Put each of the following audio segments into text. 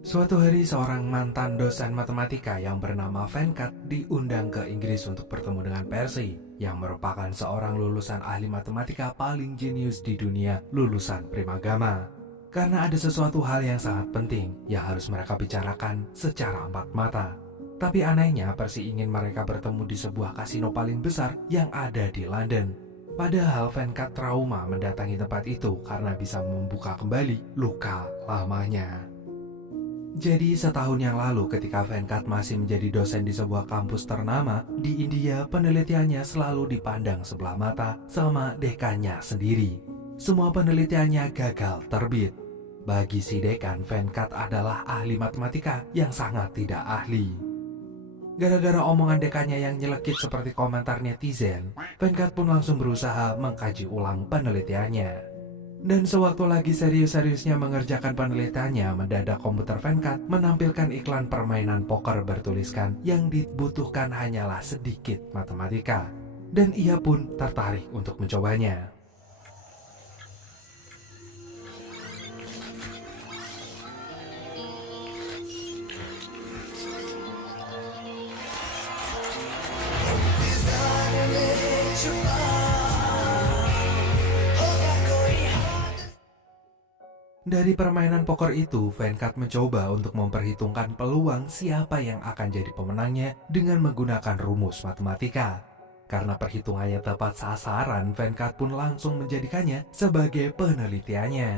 Suatu hari seorang mantan dosen matematika yang bernama Venkat diundang ke Inggris untuk bertemu dengan Percy, yang merupakan seorang lulusan ahli matematika paling jenius di dunia, lulusan Primagama. Karena ada sesuatu hal yang sangat penting yang harus mereka bicarakan secara empat mata. Tapi anehnya Percy ingin mereka bertemu di sebuah kasino paling besar yang ada di London. Padahal Venkat trauma mendatangi tempat itu karena bisa membuka kembali luka lamanya. Jadi setahun yang lalu ketika Venkat masih menjadi dosen di sebuah kampus ternama di India, penelitiannya selalu dipandang sebelah mata sama dekannya sendiri. Semua penelitiannya gagal terbit. Bagi si dekan, Venkat adalah ahli matematika yang sangat tidak ahli. Gara-gara omongan dekannya yang nyelekit seperti komentar netizen, Venkat pun langsung berusaha mengkaji ulang penelitiannya. Dan sewaktu lagi serius-seriusnya mengerjakan penelitiannya, mendadak komputer Venkat menampilkan iklan permainan poker bertuliskan yang dibutuhkan hanyalah sedikit matematika. Dan ia pun tertarik untuk mencobanya. Dari permainan poker itu, Venkat mencoba untuk memperhitungkan peluang siapa yang akan jadi pemenangnya dengan menggunakan rumus matematika. Karena perhitungannya tepat sasaran, Venkat pun langsung menjadikannya sebagai penelitiannya.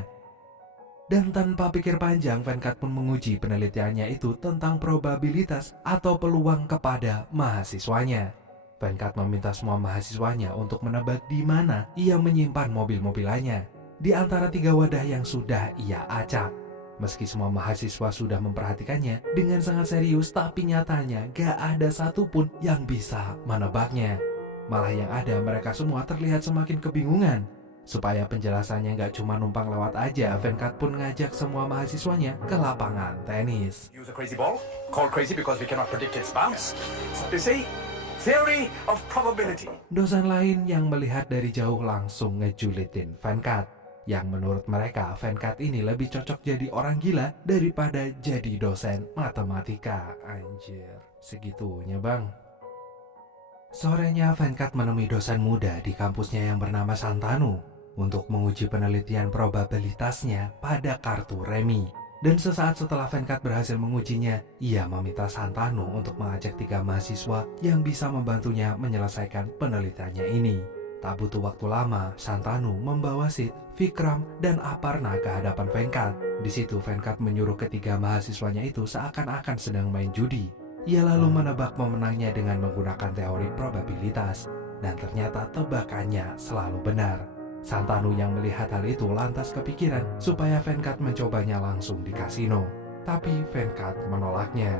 Dan tanpa pikir panjang, Venkat pun menguji penelitiannya itu tentang probabilitas atau peluang kepada mahasiswanya. Venkat meminta semua mahasiswanya untuk menebak di mana ia menyimpan mobil-mobilannya di antara 3 wadah yang sudah ia acak. Meski semua mahasiswa sudah memperhatikannya dengan sangat serius, tapi nyatanya gak ada satupun yang bisa menebaknya. Malah yang ada mereka semua terlihat semakin kebingungan. Supaya penjelasannya gak cuma numpang lewat aja, Venkat pun ngajak semua mahasiswanya ke lapangan tenis. Use a crazy ball, called crazy because we cannot predict its bounce. You see? Theory of probability. Dosen lain yang melihat dari jauh langsung ngejulitin Venkat. Yang menurut mereka, Venkat ini lebih cocok jadi orang gila daripada jadi dosen matematika. Anjir, segitunya bang. Sorenya Venkat menemui dosen muda di kampusnya yang bernama Santanu untuk menguji penelitian probabilitasnya pada kartu remi. Dan sesaat setelah Venkat berhasil mengujinya, ia meminta Santanu untuk mengajak 3 mahasiswa yang bisa membantunya menyelesaikan penelitiannya ini. Tak butuh waktu lama, Santanu membawa Sid, Vikram, dan Aparna ke hadapan Venkat. Di situ Venkat menyuruh ketiga mahasiswanya itu seakan-akan sedang main judi. Ia lalu menebak pemenangnya dengan menggunakan teori probabilitas. Dan ternyata tebakannya selalu benar. Santanu yang melihat hal itu lantas kepikiran supaya Venkat mencobanya langsung di kasino. Tapi Venkat menolaknya.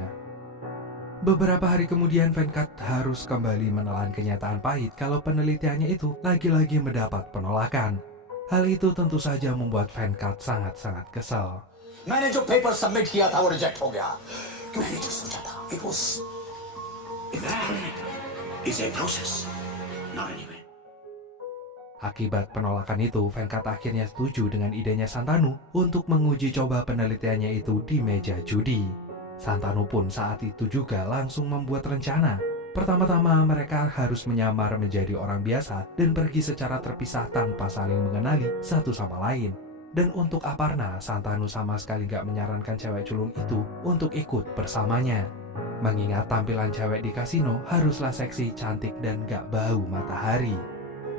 Beberapa hari kemudian Venkat harus kembali menelan kenyataan pahit kalau penelitiannya itu lagi-lagi mendapat penolakan. Hal itu tentu saja membuat Venkat sangat-sangat kesal. मैंने जो paper submit किया था वो रिजेक्ट हो गया क्यों मैंने जो सोचा था it was is a process not an event. Akibat penolakan itu, Venkat akhirnya setuju dengan idenya Santanu untuk menguji coba penelitiannya itu di meja judi. Santanu pun saat itu juga langsung membuat rencana. Pertama-tama mereka harus menyamar menjadi orang biasa dan pergi secara terpisah tanpa saling mengenali satu sama lain. Dan untuk Aparna, Santanu sama sekali gak menyarankan cewek culun itu untuk ikut bersamanya. Mengingat tampilan cewek di kasino haruslah seksi, cantik, dan gak bau matahari.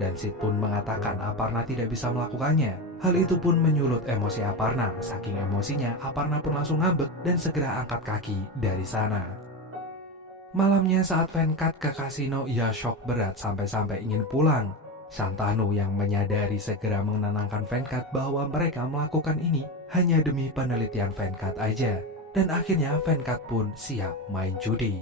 Dan Sid pun mengatakan Aparna tidak bisa melakukannya. Hal itu pun menyulut emosi Aparna. Saking emosinya, Aparna pun langsung ngambek dan segera angkat kaki dari sana. Malamnya saat Venkat ke kasino, ia shock berat sampai-sampai ingin pulang. Santanu yang menyadari segera menenangkan Venkat bahwa mereka melakukan ini hanya demi penelitian Venkat aja. Dan akhirnya Venkat pun siap main judi.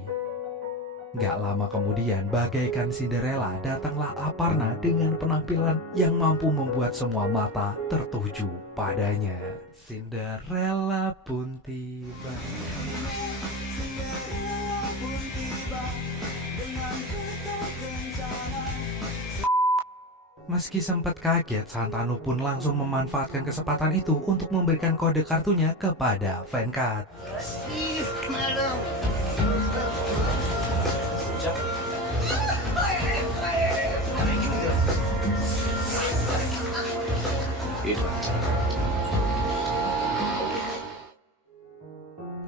Gak lama kemudian, bagaikan Cinderella, datanglah Aparna dengan penampilan yang mampu membuat semua mata tertuju padanya. Cinderella pun tiba. Meski sempat kaget, Santanu pun langsung memanfaatkan kesempatan itu untuk memberikan kode kartunya kepada Venkat.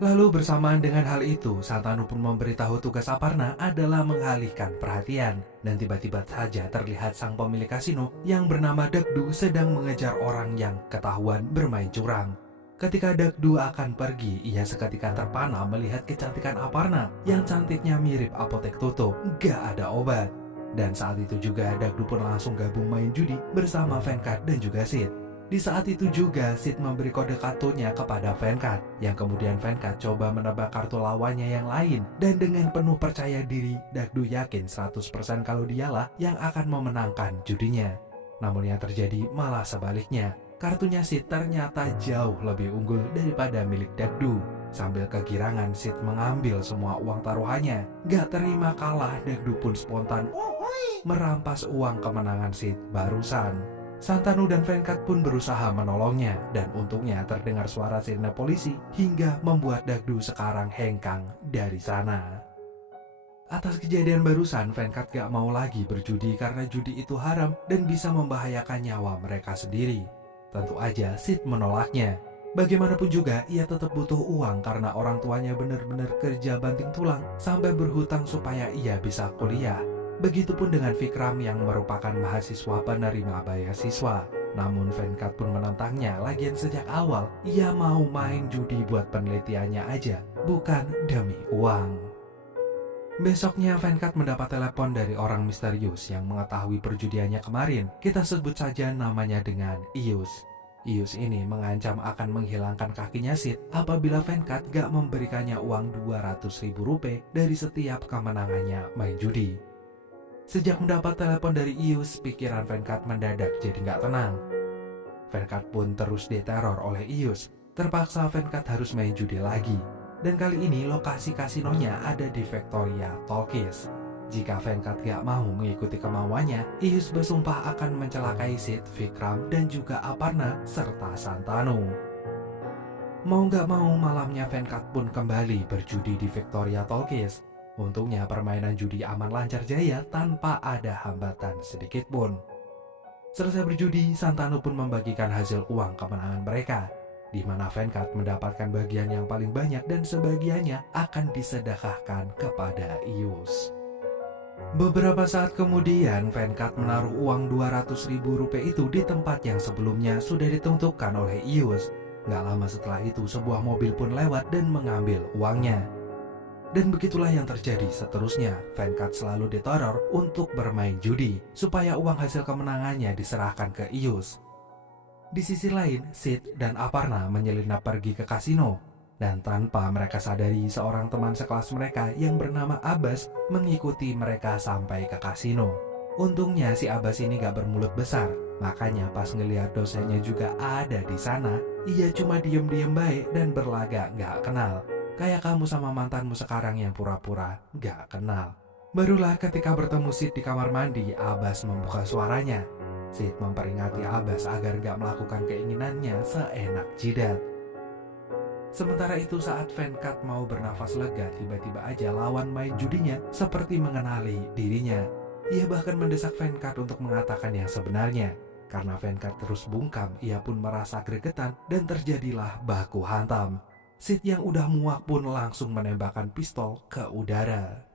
Lalu bersamaan dengan hal itu, Santanu pun memberitahu tugas Aparna adalah mengalihkan perhatian. Dan tiba-tiba saja terlihat sang pemilik kasino yang bernama Dakdu sedang mengejar orang yang ketahuan bermain curang. Ketika Dakdu akan pergi, ia seketika terpana melihat kecantikan Aparna yang cantiknya mirip apotek tutup, gak ada obat. Dan saat itu juga Dakdu pun langsung gabung main judi bersama Venkat dan juga Sid. Di saat itu juga Sid memberi kode kartunya kepada Venkat, yang kemudian Venkat coba menebak kartu lawannya yang lain. Dan dengan penuh percaya diri, Dakdu yakin 100% kalau dialah yang akan memenangkan judinya. Namun yang terjadi malah sebaliknya. Kartunya Sid ternyata jauh lebih unggul daripada milik Dakdu. Sambil kegirangan, Sid mengambil semua uang taruhannya. Gak terima kalah, Dakdu pun spontan merampas uang kemenangan Sid barusan. Santanu dan Venkat pun berusaha menolongnya, dan untungnya terdengar suara sirene polisi hingga membuat Dakdu sekarang hengkang dari sana. Atas kejadian barusan, Venkat gak mau lagi berjudi karena judi itu haram dan bisa membahayakan nyawa mereka sendiri. Tentu aja Sid menolaknya. Bagaimanapun juga ia tetap butuh uang karena orang tuanya benar-benar kerja banting tulang sampai berhutang supaya ia bisa kuliah. Begitupun dengan Vikram yang merupakan mahasiswa penerima beasiswa. Namun Venkat pun menentangnya, lagian sejak awal ia mau main judi buat penelitiannya aja, bukan demi uang. Besoknya Venkat mendapat telepon dari orang misterius yang mengetahui perjudiannya kemarin. Kita sebut saja namanya dengan Ius. Ius ini mengancam akan menghilangkan kakinya Sid apabila Venkat gak memberikannya uang 200.000 rupiah dari setiap kemenangannya main judi. Sejak mendapat telepon dari Ius, pikiran Venkat mendadak jadi gak tenang. Venkat pun terus diteror oleh Ius. Terpaksa Venkat harus main judi lagi. Dan kali ini lokasi kasinonya ada di Victoria Talkies. Jika Venkat gak mau mengikuti kemauannya, Ius bersumpah akan mencelakai Sid, Vikram, dan juga Aparna serta Santanu. Mau gak mau, malamnya Venkat pun kembali berjudi di Victoria Talkies. Untungnya permainan judi aman lancar jaya tanpa ada hambatan sedikit pun. Selesai berjudi, Santanu pun membagikan hasil uang kemenangan mereka, di mana Venkat mendapatkan bagian yang paling banyak dan sebagiannya akan disedekahkan kepada Ius. Beberapa saat kemudian, Venkat menaruh uang 200.000 rupiah itu di tempat yang sebelumnya sudah ditentukan oleh Ius. Gak lama setelah itu, sebuah mobil pun lewat dan mengambil uangnya. Dan begitulah yang terjadi seterusnya. Venkat selalu diteror untuk bermain judi supaya uang hasil kemenangannya diserahkan ke Ius. Di sisi lain, Sid dan Aparna menyelinap pergi ke kasino. Dan tanpa mereka sadari, seorang teman sekelas mereka yang bernama Abbas mengikuti mereka sampai ke kasino. Untungnya si Abbas ini gak bermulut besar. Makanya pas ngeliat dosennya juga ada di sana, ia cuma diem-diem baik dan berlagak gak kenal. Kayak kamu sama mantanmu sekarang yang pura-pura gak kenal. Barulah ketika bertemu Sid di kamar mandi, Abbas membuka suaranya. Sid memperingati Abbas agar gak melakukan keinginannya seenak jidat. Sementara itu saat Venkat mau bernafas lega, tiba-tiba aja lawan main judinya seperti mengenali dirinya. Ia bahkan mendesak Venkat untuk mengatakan yang sebenarnya. Karena Venkat terus bungkam, ia pun merasa gregetan dan terjadilah baku hantam. Sid yang udah muak pun langsung menembakkan pistol ke udara.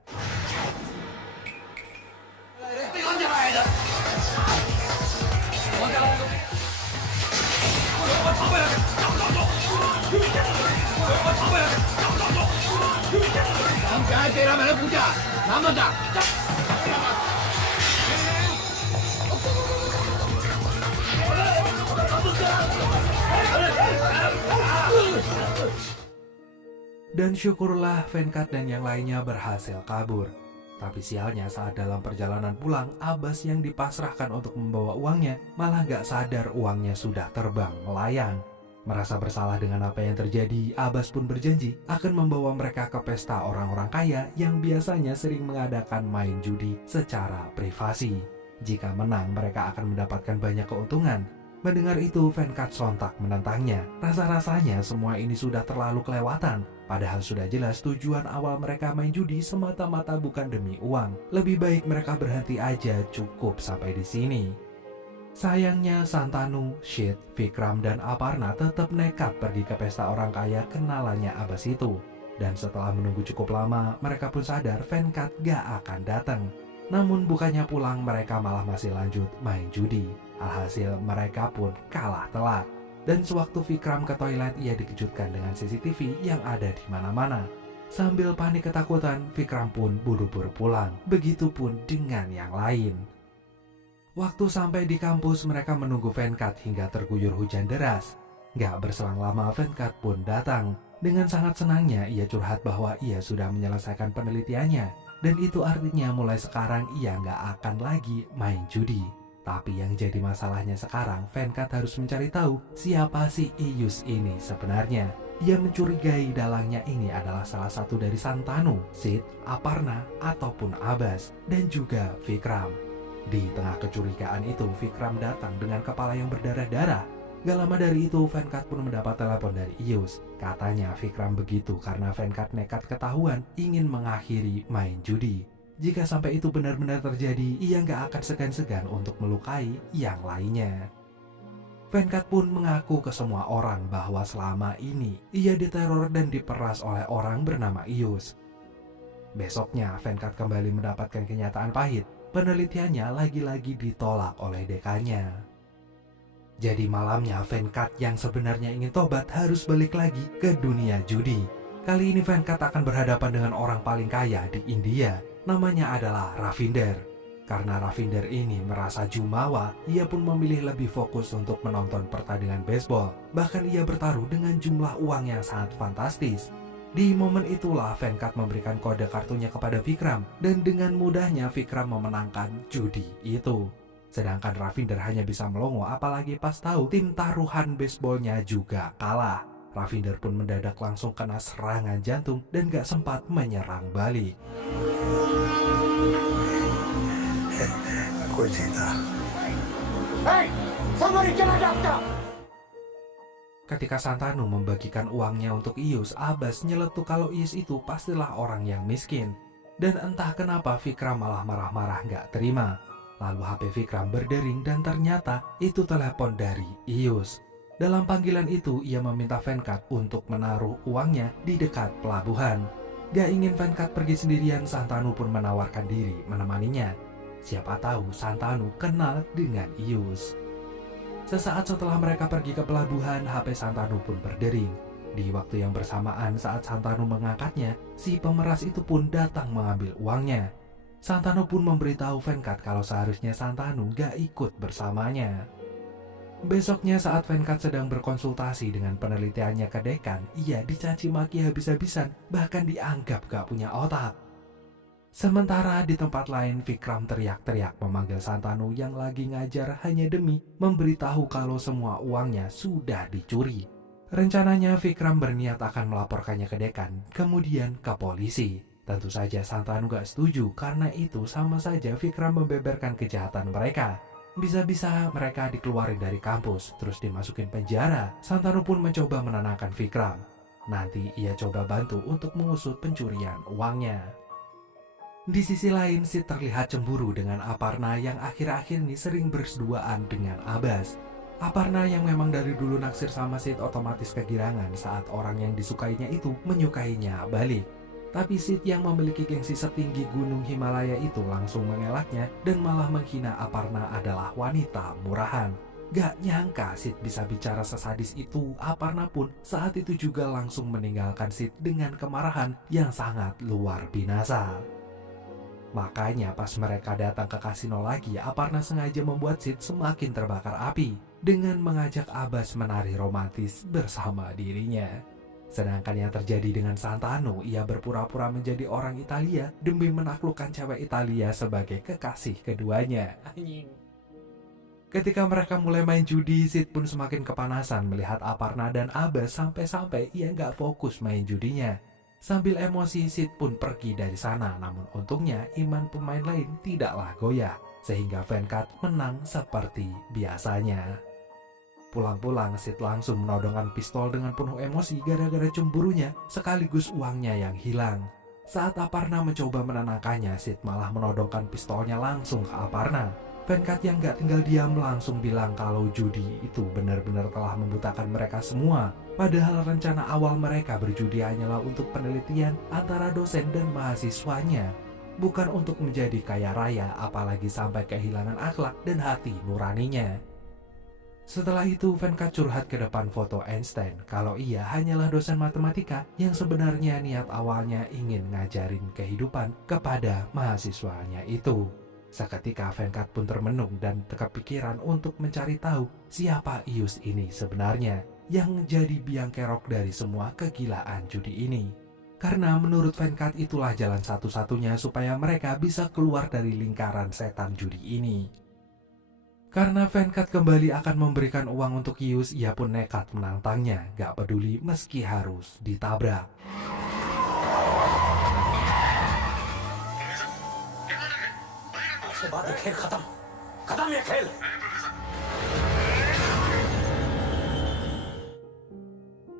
Dan syukurlah Venkat dan yang lainnya berhasil kabur. Tapi sialnya saat dalam perjalanan pulang, Abbas yang dipasrahkan untuk membawa uangnya malah gak sadar uangnya sudah terbang melayang. Merasa bersalah dengan apa yang terjadi, Abbas pun berjanji akan membawa mereka ke pesta orang-orang kaya yang biasanya sering mengadakan main judi secara privasi. Jika menang, mereka akan mendapatkan banyak keuntungan. Mendengar itu, Venkat sontak menentangnya. Rasa-rasanya semua ini sudah terlalu kelewatan. Padahal sudah jelas tujuan awal mereka main judi semata-mata bukan demi uang. Lebih baik mereka berhenti aja, cukup sampai di sini. Sayangnya Santanu, Sid, Vikram, dan Aparna tetap nekat pergi ke pesta orang kaya kenalannya Abbas itu. Dan setelah menunggu cukup lama, mereka pun sadar Venkat gak akan datang. Namun bukannya pulang, mereka malah masih lanjut main judi. Alhasil mereka pun kalah telak. Dan sewaktu Vikram ke toilet, ia dikejutkan dengan CCTV yang ada di mana-mana. Sambil panik ketakutan, Vikram pun buru-buru pulang. Begitupun dengan yang lain. Waktu sampai di kampus, mereka menunggu Venkat hingga terguyur hujan deras. Gak berselang lama, Venkat pun datang. Dengan sangat senangnya, ia curhat bahwa ia sudah menyelesaikan penelitiannya. Dan itu artinya mulai sekarang ia gak akan lagi main judi. Tapi yang jadi masalahnya sekarang, Venkat harus mencari tahu siapa si Ius ini sebenarnya. Ia mencurigai dalangnya ini adalah salah satu dari Santanu, Sid, Aparna, ataupun Abbas, dan juga Vikram. Di tengah kecurigaan itu, Vikram datang dengan kepala yang berdarah-darah. Gak lama dari itu, Venkat pun mendapat telepon dari Ius. Katanya Vikram begitu karena Venkat nekat ketahuan ingin mengakhiri main judi. Jika sampai itu benar-benar terjadi, ia gak akan segan-segan untuk melukai yang lainnya. Venkat pun mengaku ke semua orang bahwa selama ini ia diteror dan diperas oleh orang bernama Ius. Besoknya, Venkat kembali mendapatkan kenyataan pahit. Penelitiannya lagi-lagi ditolak oleh dekannya. Jadi malamnya, Venkat yang sebenarnya ingin tobat harus balik lagi ke dunia judi. Kali ini Venkat akan berhadapan dengan orang paling kaya di India. Namanya adalah Ravinder. Karena Ravinder ini merasa jumawa, ia pun memilih lebih fokus untuk menonton pertandingan baseball. Bahkan ia bertaruh dengan jumlah uang yang sangat fantastis. Di momen itulah Venkat memberikan kode kartunya kepada Vikram. Dan dengan mudahnya Vikram memenangkan judi itu. Sedangkan Ravinder hanya bisa melongo, apalagi pas tahu tim taruhan baseballnya juga kalah. Ravinder pun mendadak langsung kena serangan jantung dan gak sempat menyerang balik. Aku cinta. Hey, somebody get a doctor! Ketika Santanu membagikan uangnya untuk Ius, Abbas nyeletuk kalau Ius itu pastilah orang yang miskin. Dan entah kenapa Vikram malah marah-marah gak terima. Lalu HP Vikram berdering dan ternyata itu telepon dari Ius. Dalam panggilan itu, ia meminta Venkat untuk menaruh uangnya di dekat pelabuhan. Gak ingin Venkat pergi sendirian, Santanu pun menawarkan diri menemaninya. Siapa tahu Santanu kenal dengan Ius. Sesaat setelah mereka pergi ke pelabuhan, HP Santanu pun berdering. Di waktu yang bersamaan saat Santanu mengangkatnya, si pemeras itu pun datang mengambil uangnya. Santanu pun memberitahu Venkat kalau seharusnya Santanu gak ikut bersamanya. Besoknya saat Venkat sedang berkonsultasi dengan penelitiannya ke dekan, ia dicaci maki habis-habisan, bahkan dianggap gak punya otak. Sementara di tempat lain, Vikram teriak-teriak memanggil Santanu yang lagi ngajar hanya demi memberitahu kalau semua uangnya sudah dicuri. Rencananya Vikram berniat akan melaporkannya ke dekan, kemudian ke polisi. Tentu saja Santanu gak setuju, karena itu sama saja Vikram membeberkan kejahatan mereka. Bisa-bisa mereka dikeluarin dari kampus, terus dimasukin penjara. Santanu pun mencoba menenangkan Vikram. Nanti ia coba bantu untuk mengusut pencurian uangnya. Di sisi lain, Sid terlihat cemburu dengan Aparna yang akhir-akhir ini sering berseduaan dengan Abbas. Aparna yang memang dari dulu naksir sama Sid otomatis kegirangan saat orang yang disukainya itu menyukainya balik. Tapi Sid yang memiliki gengsi setinggi gunung Himalaya itu langsung mengelaknya dan malah menghina Aparna adalah wanita murahan. Gak nyangka Sid bisa bicara sesadis itu. Aparna pun saat itu juga langsung meninggalkan Sid dengan kemarahan yang sangat luar binasa. Makanya pas mereka datang ke kasino lagi, Aparna sengaja membuat Sid semakin terbakar api dengan mengajak Abbas menari romantis bersama dirinya. Sedangkan yang terjadi dengan Santanu, ia berpura-pura menjadi orang Italia demi menaklukkan cewek Italia sebagai kekasih keduanya. Ketika mereka mulai main judi, Sid pun semakin kepanasan melihat Aparna dan Abbas sampai-sampai ia nggak fokus main judinya. Sambil emosi, Sid pun pergi dari sana, namun untungnya iman pemain lain tidaklah goyah. sehingga Venkat menang seperti biasanya. Pulang-pulang, Sid langsung menodongkan pistol dengan penuh emosi gara-gara cemburunya sekaligus uangnya yang hilang. Saat Aparna mencoba menenangkannya, Sid malah menodongkan pistolnya langsung ke Aparna. Venkat yang gak tinggal diam langsung bilang kalau judi itu benar-benar telah membutakan mereka semua. Padahal rencana awal mereka berjudi hanyalah untuk penelitian antara dosen dan mahasiswanya, bukan untuk menjadi kaya raya, apalagi sampai kehilangan akhlak dan hati nuraninya. Setelah itu, Venkat curhat ke depan foto Einstein kalau ia hanyalah dosen matematika yang sebenarnya niat awalnya ingin ngajarin kehidupan kepada mahasiswanya itu. Seketika Venkat pun termenung dan kepikiran untuk mencari tahu siapa Ius ini sebenarnya yang jadi biang kerok dari semua kegilaan judi ini. Karena menurut Venkat itulah jalan satu-satunya supaya mereka bisa keluar dari lingkaran setan judi ini. Karena Venkat kembali akan memberikan uang untuk Ius, ia pun nekat menantangnya, gak peduli meski harus ditabrak.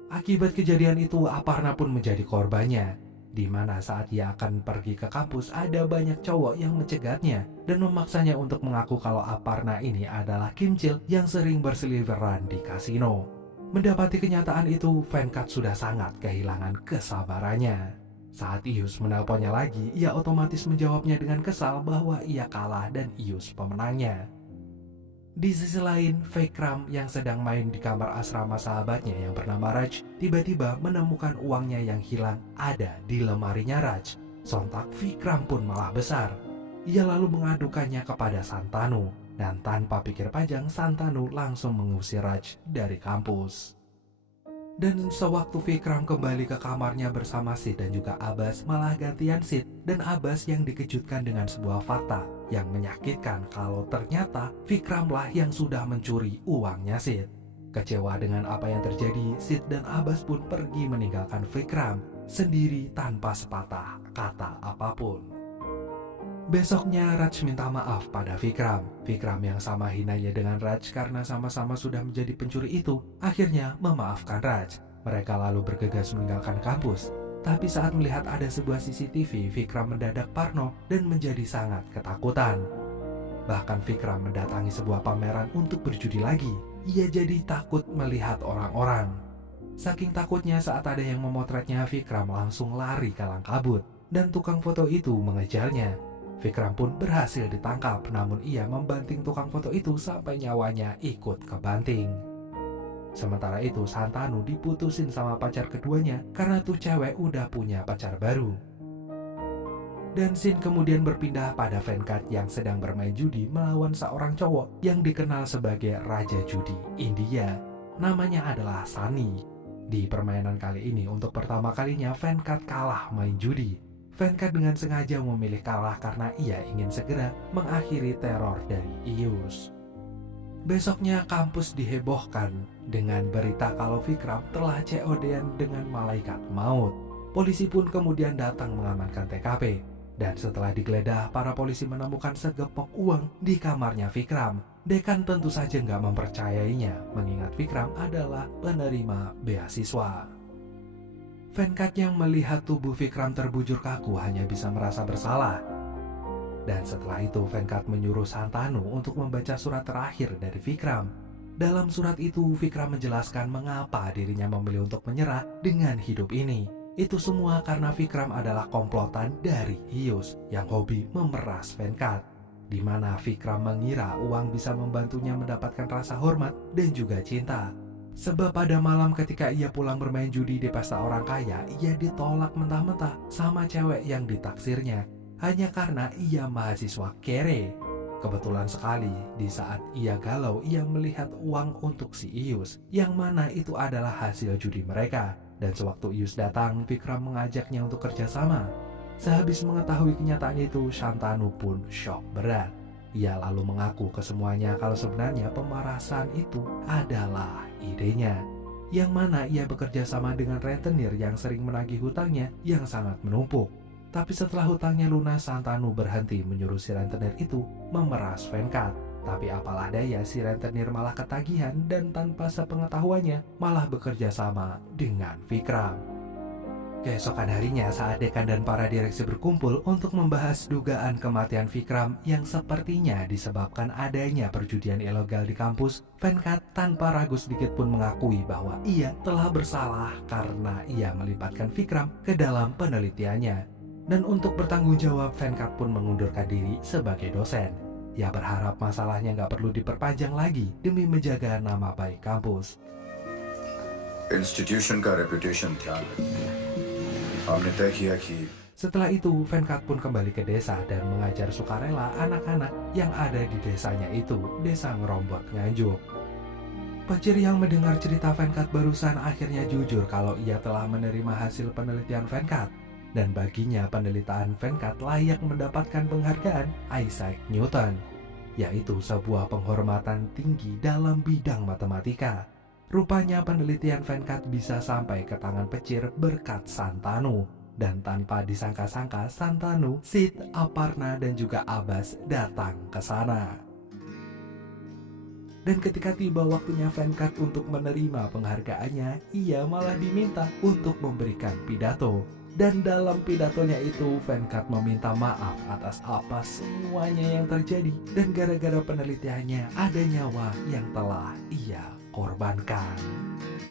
Akibat kejadian itu, Aparna pun menjadi korbannya, di mana saat ia akan pergi ke kampus ada banyak cowok yang mencegatnya dan memaksanya untuk mengaku kalau Aparna ini adalah Kim Chil yang sering berseliweran di kasino. Mendapati kenyataan itu, Venkat sudah sangat kehilangan kesabarannya. Saat Ius menelponnya lagi, ia otomatis menjawabnya dengan kesal bahwa ia kalah dan Ius pemenangnya. Di sisi lain, Vikram yang sedang main di kamar asrama sahabatnya yang bernama Raj tiba-tiba menemukan uangnya yang hilang ada di lemarinya Raj. Sontak Vikram pun malah besar. Ia lalu mengadukannya kepada Santanu, dan tanpa pikir panjang Santanu langsung mengusir Raj dari kampus. Dan sewaktu Vikram kembali ke kamarnya bersama Sid dan juga Abbas, malah gantian Sid dan Abbas yang dikejutkan dengan sebuah fakta yang menyakitkan kalau ternyata Vikramlah yang sudah mencuri uangnya Sid. Kecewa dengan apa yang terjadi, Sid dan Abbas pun pergi meninggalkan Vikram sendiri tanpa sepatah kata apapun. Besoknya Raj minta maaf pada Vikram. Vikram yang sama hinanya dengan Raj karena sama-sama sudah menjadi pencuri itu akhirnya memaafkan Raj. Mereka lalu bergegas meninggalkan kampus. Tapi saat melihat ada sebuah CCTV, Vikram mendadak parno dan menjadi sangat ketakutan. Bahkan Vikram mendatangi sebuah pameran untuk berjudi lagi. Ia jadi takut melihat orang-orang. Saking takutnya saat ada yang memotretnya, Vikram langsung lari kalang kabut dan tukang foto itu mengejarnya. Vikram pun berhasil ditangkap, namun ia membanting tukang foto itu sampai nyawanya ikut kebanting. Sementara itu Santanu diputusin sama pacar keduanya karena tuh cewek udah punya pacar baru. Dan scene kemudian berpindah pada Venkat yang sedang bermain judi melawan seorang cowok yang dikenal sebagai Raja Judi India. Namanya adalah Sunny. Di permainan kali ini untuk pertama kalinya Venkat kalah main judi. Venkat dengan sengaja memilih kalah karena ia ingin segera mengakhiri teror dari Ius. Besoknya kampus dihebohkan dengan berita kalau Vikram telah COD-an dengan malaikat maut. Polisi pun kemudian datang mengamankan TKP. Dan setelah digeledah, para polisi menemukan segepok uang di kamarnya Vikram. Dekan tentu saja nggak mempercayainya, mengingat Vikram adalah penerima beasiswa. Venkat yang melihat tubuh Vikram terbujur kaku hanya bisa merasa bersalah. Dan setelah itu Venkat menyuruh Santanu untuk membaca surat terakhir dari Vikram. Dalam surat itu Vikram menjelaskan mengapa dirinya memilih untuk menyerah dengan hidup ini. Itu semua karena Vikram adalah komplotan dari Ius yang hobi memeras Venkat, di mana Vikram mengira uang bisa membantunya mendapatkan rasa hormat dan juga cinta. Sebab pada malam ketika ia pulang bermain judi di pesta orang kaya, ia ditolak mentah-mentah sama cewek yang ditaksirnya hanya karena ia mahasiswa kere. Kebetulan sekali di saat ia galau, ia melihat uang untuk si Ius, yang mana itu adalah hasil judi mereka. Dan sewaktu Ius datang, Vikram mengajaknya untuk kerjasama. Sehabis mengetahui kenyataan itu, Santanu pun shock berat. Ia lalu mengaku ke semuanya kalau sebenarnya pemerasan itu adalah idenya, yang mana ia bekerja sama dengan rentenir yang sering menagih hutangnya yang sangat menumpuk. Tapi setelah hutangnya lunas, Santanu berhenti menyuruh si rentenir itu memeras Venkat. Tapi apalah daya, si rentenir malah ketagihan dan tanpa sepengetahuannya malah bekerja sama dengan Vikram. Keesokan harinya saat dekan dan para direksi berkumpul untuk membahas dugaan kematian Vikram yang sepertinya disebabkan adanya perjudian ilegal di kampus, Venkat tanpa ragu sedikit pun mengakui bahwa ia telah bersalah karena ia melibatkan Vikram ke dalam penelitiannya. Dan untuk bertanggung jawab, Venkat pun mengundurkan diri sebagai dosen. Ia berharap masalahnya nggak perlu diperpanjang lagi demi menjaga nama baik kampus. Institution का रेपुटेशन ध्यान रखते हैं हमने तय किया कि Setelah itu, Venkat pun kembali ke desa dan mengajar sukarela anak-anak yang ada di desanya itu, Desa Ngerombot Nganjuk. Pacir yang mendengar cerita Venkat barusan akhirnya jujur kalau ia telah menerima hasil penelitian Venkat. Dan baginya penelitian Venkat layak mendapatkan penghargaan Isaac Newton, yaitu sebuah penghormatan tinggi dalam bidang matematika. Rupanya penelitian Venkat bisa sampai ke tangan Pacir berkat Santanu. Dan tanpa disangka-sangka, Santanu, Sid, Aparna, dan juga Abbas datang ke sana. Dan ketika tiba waktunya Venkat untuk menerima penghargaannya, ia malah diminta untuk memberikan pidato. Dan dalam pidatonya itu, Venkat meminta maaf atas apa semuanya yang terjadi. Dan gara-gara penelitiannya, ada nyawa yang telah ia korbankan.